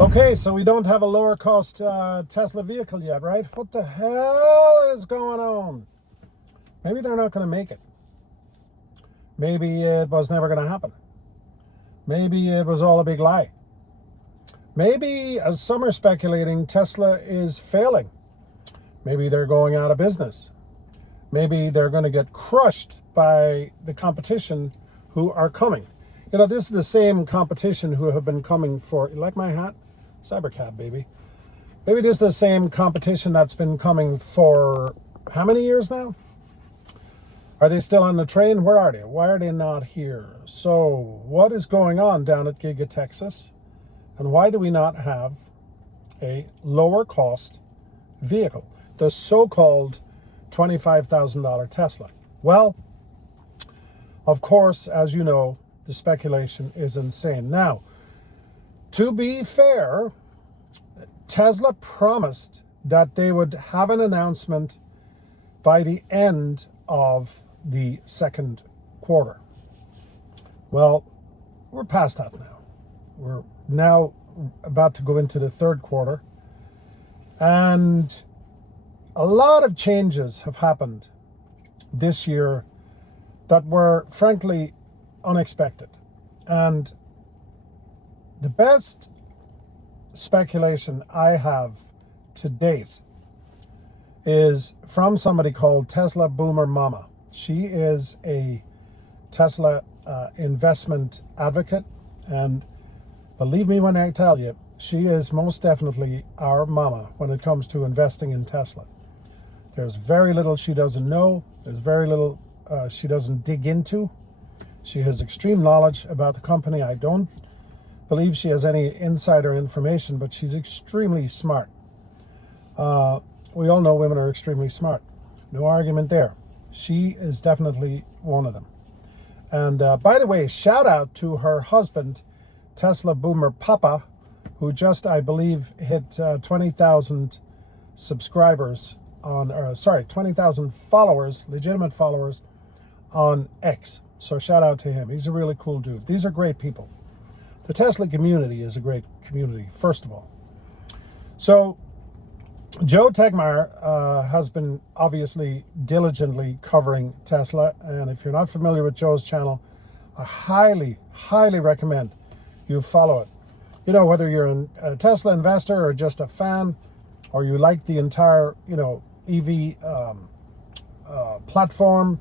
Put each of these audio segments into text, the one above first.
Okay, so we don't have a lower cost Tesla vehicle yet, right? What the hell is going on? Maybe they're not going to make it. Maybe it was never going to happen. Maybe it was all a big lie. Maybe, as some are speculating, Tesla is failing. Maybe they're going out of business. Maybe they're going to get crushed by the competition who are coming. You know, this is the same competition who have been coming for, you like my hat? Cybercab, baby. Maybe this is the same competition that's been coming for how many years now? Are they still on the train? Where are they? Why are they not here? So what is going on down at Giga Texas? And why do we not have a lower cost vehicle? The so-called $25,000 Tesla. Well, of course, as you know, the speculation is insane. Now, to be fair, Tesla promised that they would have an announcement by the end of the second quarter. Well, we're past that now. We're now about to go into the third quarter. And a lot of changes have happened this year that were frankly unexpected. And the best speculation I have to date is from somebody called Tesla Boomer Mama. She is a Tesla investment advocate, and believe me when I tell you, she is most definitely our mama when it comes to investing in Tesla. There's very little she doesn't know. There's very little she doesn't dig into. She has extreme knowledge about the company. I don't believe she has any insider information, but she's extremely smart. We all know women are extremely smart. No argument there. She is definitely one of them. And by the way, shout out to her husband, Tesla Boomer Papa, who just, I believe, hit 20,000 subscribers on, 20,000 followers, legitimate followers on X. So shout out to him. He's a really cool dude. These are great people. The Tesla community is a great community, first of all. So Joe Tegmeyer has been obviously diligently covering Tesla. And if you're not familiar with Joe's channel, I highly, highly recommend you follow it. You know, whether you're a Tesla investor or just a fan, or you like the entire, EV platform,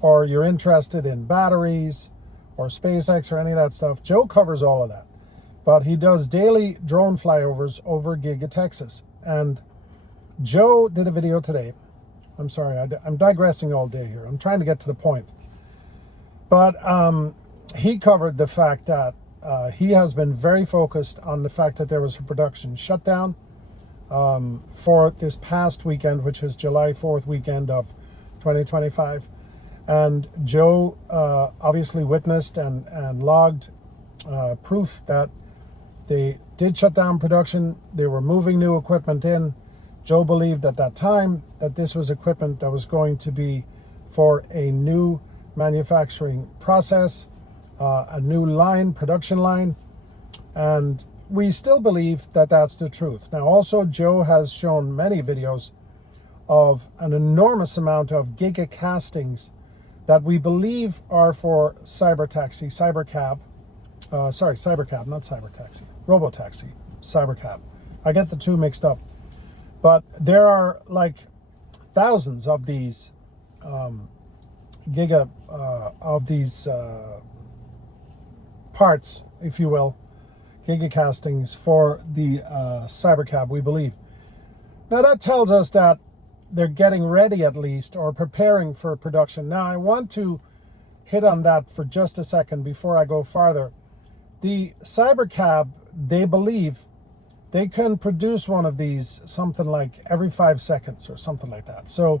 or you're interested in batteries or SpaceX or any of that stuff, Joe covers all of that. But he does daily drone flyovers over Giga Texas. And Joe did a video today. I'm sorry, I'm digressing all day here. I'm trying to get to the point. But he covered the fact that he has been very focused on the fact that there was a production shutdown for this past weekend, which is July 4th weekend of 2025. And Joe obviously witnessed and logged proof that they did shut down production. They were moving new equipment in. Joe believed at that time that this was equipment that was going to be for a new manufacturing process, a new line, production line. And we still believe that that's the truth. Now, also, Joe has shown many videos of an enormous amount of giga castings that we believe are for Cybertaxi, Cybercab. Cybercab, not Cybertaxi. Robotaxi, Cybercab. I get the two mixed up. But there are like thousands of these parts, if you will, giga castings for the Cybercab, we believe. Now that tells us that they're getting ready at least, or preparing for production. Now I want to hit on that for just a second before I go farther. The Cybercab, they believe they can produce one of these something like every 5 seconds or something like that. So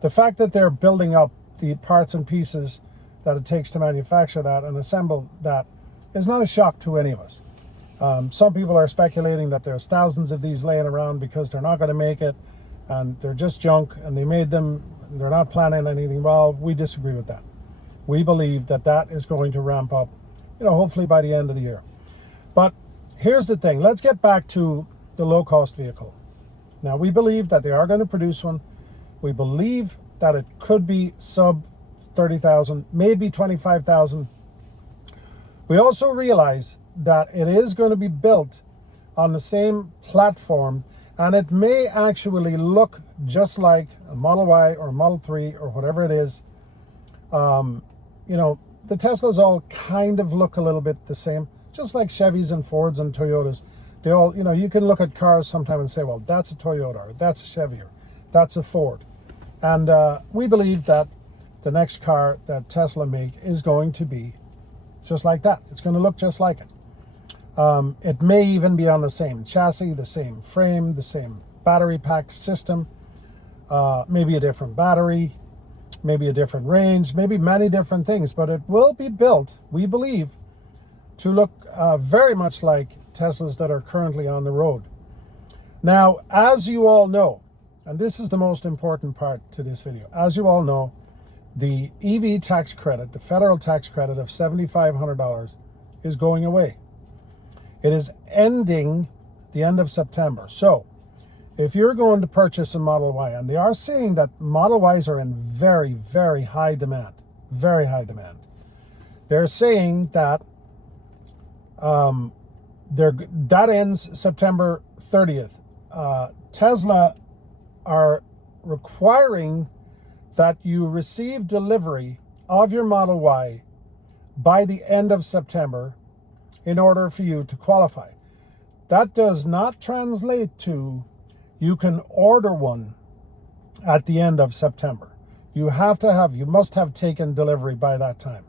the fact that they're building up the parts and pieces that it takes to manufacture that and assemble that is not a shock to any of us. Some people are speculating that there's thousands of these laying around because they're not going to make it and they're just junk and they made them, they're not planning anything. Well, we disagree with that. We believe that that is going to ramp up, hopefully by the end of the year. But here's the thing. Let's get back to the low-cost vehicle. Now, we believe that they are going to produce one. We believe that it could be sub 30,000, maybe 25,000. We also realize that it is going to be built on the same platform, and it may actually look just like a Model Y or a Model 3 or whatever it is. You know, the Teslas all kind of look a little bit the same, just like Chevys and Fords and Toyotas. They all, you know, you can look at cars sometime and say, well, that's a Toyota, or that's a Chevy, or that's a Ford. And we believe that the next car that Tesla make is going to be just like that. It's going to look just like it. It may even be on the same chassis, the same frame, the same battery pack system, maybe a different battery, maybe a different range, maybe many different things, but it will be built, we believe, to look very much like Teslas that are currently on the road. Now, as you all know, and this is the most important part to this video, as you all know, the EV tax credit, the federal tax credit of $7,500 is going away. It is ending the end of September. So if you're going to purchase a Model Y, and they are saying that Model Ys are in very, very high demand, very high demand. They're saying that that ends September 30th. Tesla are requiring that you receive delivery of your Model Y by the end of September in order for you to qualify. That does not translate to you can order one at the end of September. You must have taken delivery by that time.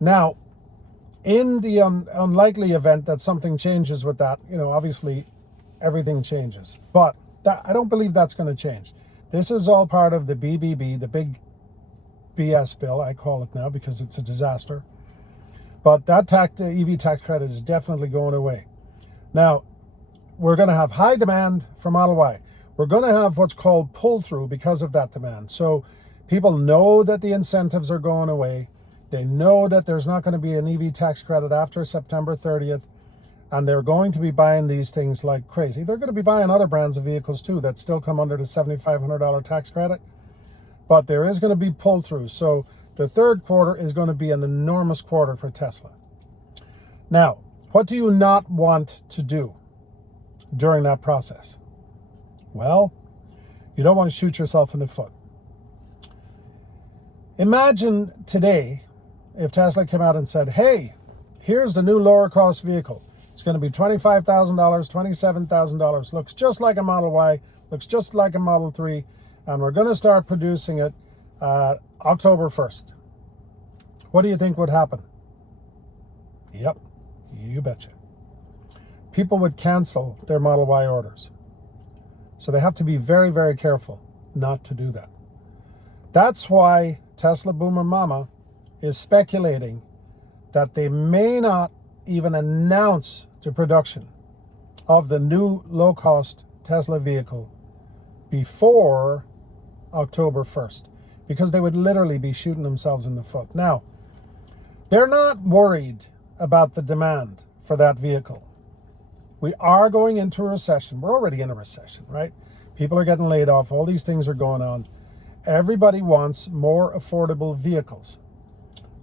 Now, in the unlikely event that something changes with that, you know, obviously everything changes. But I don't believe that's going to change. This is all part of the BBB, the big BS bill, I call it now because it's a disaster. But that EV tax credit is definitely going away. Now, we're going to have high demand for Model Y. We're going to have what's called pull-through because of that demand. So people know that the incentives are going away. They know that there's not going to be an EV tax credit after September 30th. And they're going to be buying these things like crazy. They're going to be buying other brands of vehicles too that still come under the $7,500 tax credit. But there is going to be pull-through. So the third quarter is going to be an enormous quarter for Tesla. Now, what do you not want to do during that process? Well, you don't want to shoot yourself in the foot. Imagine today if Tesla came out and said, hey, here's the new lower cost vehicle. It's going to be $25,000, $27,000. Looks just like a Model Y, looks just like a Model 3, and we're going to start producing it October 1st. What do you think would happen? Yep, you betcha. People would cancel their Model Y orders. So they have to be very, very careful not to do that. That's why Tesla Boomer Mama is speculating that they may not even announce the production of the new low-cost Tesla vehicle before October 1st, because they would literally be shooting themselves in the foot. Now, they're not worried about the demand for that vehicle. We are going into a recession. We're already in a recession, right? People are getting laid off. All these things are going on. Everybody wants more affordable vehicles.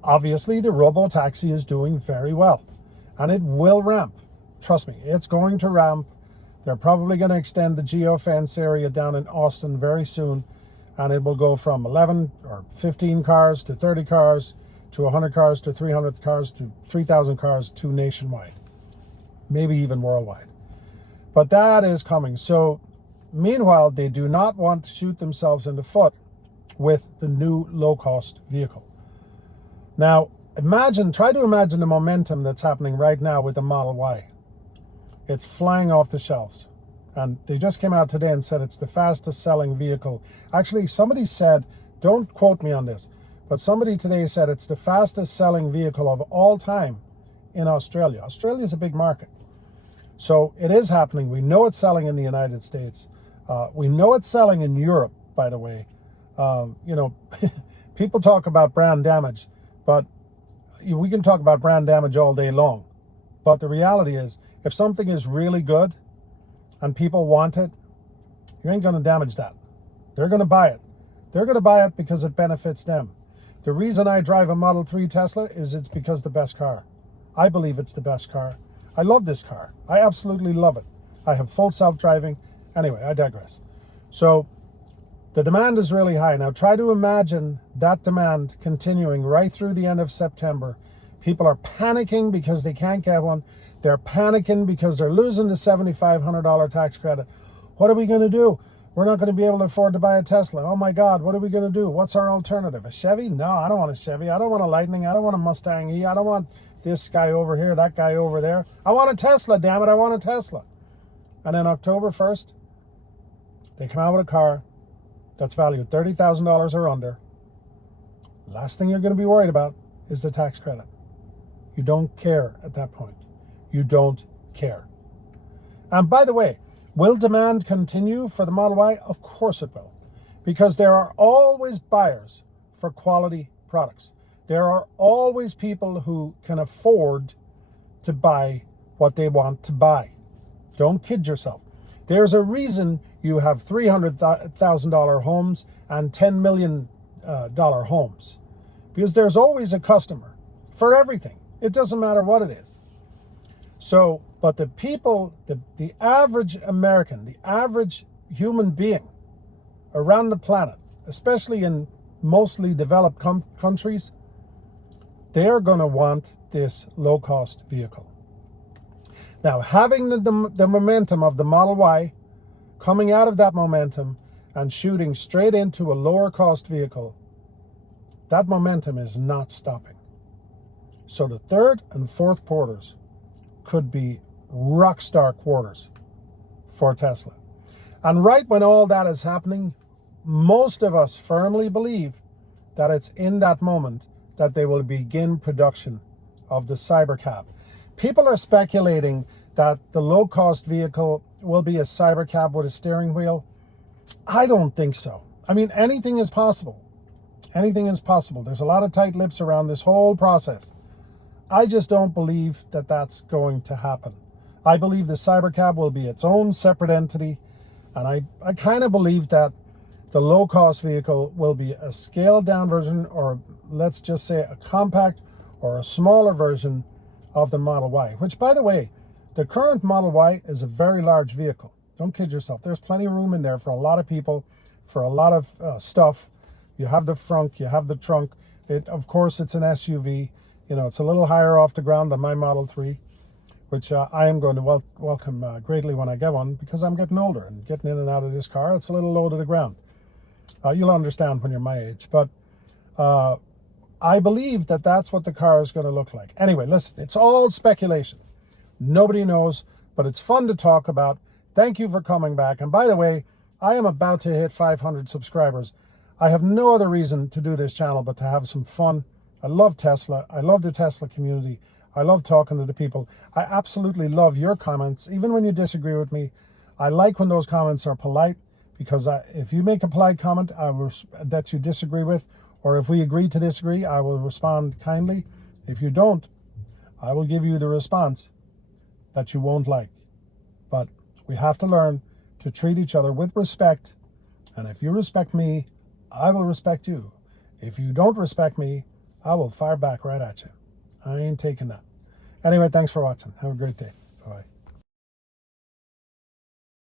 Obviously, the Robotaxi is doing very well. And it will ramp. Trust me, it's going to ramp. They're probably going to extend the geofence area down in Austin very soon. And it will go from 11 or 15 cars to 30 cars to 100 cars to 300 cars to 3,000 cars to nationwide. Maybe even worldwide. But that is coming. So, meanwhile, they do not want to shoot themselves in the foot with the new low-cost vehicle. Now, try to imagine the momentum that's happening right now with the Model Y. It's flying off the shelves. And they just came out today and said it's the fastest selling vehicle. Actually, somebody said, don't quote me on this, but somebody today said it's the fastest selling vehicle of all time in Australia. Australia is a big market. So it is happening. We know it's selling in the United States. We know it's selling in Europe, by the way. You know, people talk about brand damage, but we can talk about brand damage all day long. But the reality is, if something is really good and people want it, you ain't going to damage that. They're going to buy it. They're going to buy it because it benefits them. The reason I drive a Model 3 Tesla is it's because the best car. I believe it's the best car. I love this car. I absolutely love it. I have full self-driving. Anyway, I digress. So the demand is really high. Now try to imagine that demand continuing right through the end of September. People are panicking because they can't get one. They're panicking because they're losing the $7,500 tax credit. What are we going to do? We're not going to be able to afford to buy a Tesla. Oh my God, what are we going to do? What's our alternative? A Chevy? No, I don't want a Chevy. I don't want a Lightning. I don't want a Mustang E. I don't want this guy over here, that guy over there. I want a Tesla, damn it. I want a Tesla. And then October 1st, they come out with a car that's valued $30,000 or under. Last thing you're going to be worried about is the tax credit. You don't care at that point. You don't care. And by the way, will demand continue for the Model Y? Of course it will. Because there are always buyers for quality products. There are always people who can afford to buy what they want to buy. Don't kid yourself. There's a reason you have $300,000 homes and $10 million homes. Because there's always a customer for everything. It doesn't matter what it is. So, but the people, the average American, the average human being around the planet, especially in mostly developed countries, they're going to want this low-cost vehicle. Now, having the momentum of the Model Y, coming out of that momentum and shooting straight into a lower-cost vehicle, that momentum is not stopping. So the third and fourth quarters could be rock star quarters for Tesla. And right when all that is happening, most of us firmly believe that it's in that moment that they will begin production of the Cybercab. People are speculating that the low-cost vehicle will be a Cybercab with a steering wheel. I don't think so. I mean, anything is possible. Anything is possible. There's a lot of tight lips around this whole process. I just don't believe that that's going to happen. I believe the Cybercab will be its own separate entity, and I kind of believe that the low-cost vehicle will be a scaled-down version, or let's just say a compact or a smaller version of the Model Y, which, by the way, the current Model Y is a very large vehicle. Don't kid yourself. There's plenty of room in there for a lot of people, for a lot of stuff. You have the front, you have the trunk. Of course, it's an SUV. You know, it's a little higher off the ground than my Model 3, which I am going to welcome greatly when I get one, because I'm getting older and getting in and out of this car, it's a little low to the ground. You'll understand when you're my age. But I believe that that's what the car is going to look like. Anyway, listen, it's all speculation. Nobody knows, but it's fun to talk about. Thank you for coming back. And by the way, I am about to hit 500 subscribers. I have no other reason to do this channel but to have some fun. I love Tesla. I love the Tesla community. I love talking to the people. I absolutely love your comments, even when you disagree with me. I like when those comments are polite, because if you make a polite comment that you disagree with, or if we agree to disagree, I will respond kindly. If you don't, I will give you the response that you won't like. But we have to learn to treat each other with respect. And if you respect me, I will respect you. If you don't respect me, I will fire back right at you. I ain't taking that. Anyway, thanks for watching. Have a great day. Bye-bye.